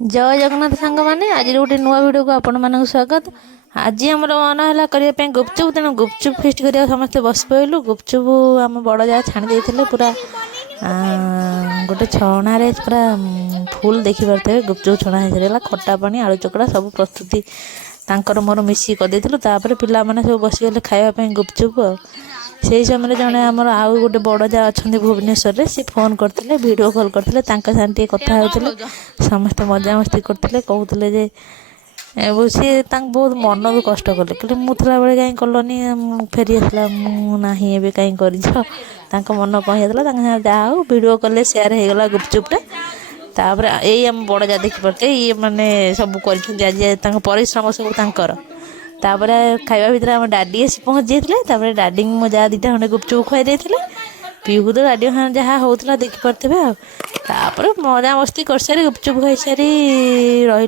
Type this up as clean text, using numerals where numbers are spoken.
जय जगन्नाथ सांग मैंने आज गोटे नुआ वीडियो को आपण मानक स्वागत। आज आम मन है करने गुपचुप तेणु गुपचुप फिस्ट करा समस्ते बस पड़ू। गुपचुप आम बड़ जा छाणी देते पूरा गोटे छणारे पूरा फुल देखिपे गुपचुप छणा हो सारा खटा पानी आलू चकड़ा सब प्रस्तुति तांकर मोर मिसी करदे पिला माने सब बसीगले खावाई गुपचुप। से समय जड़े आमर आउ गोटे बड़ जा अच्छा भुवनेश्वर से फोन करते वीडियो कॉल करते साथ कथा होते समस्त मजामस्ती करते कहते जे सी बहुत मन भी कष्ट कले कहले मुला बेले कहीं कलनी फेरी आसला मुना कहीं कर मन कही जाता जहाँ हो वीडियो कले सेयार हो गला गुपचुपटा। तापर यही आम बड़ जा देखी पारे ये मैंने सब कर परिश्रम सब तांकर। तापर खाଇବା ଭିतर आम डाडी आसी पहुँची जाते डाडी मो जा दीटा खंडे गुपचुप खुआई देते पीहू तो डाडी जहाँ होता देखिपे। तापर मजा मस्ती कर सारी गुपचुप खाई सारी रही।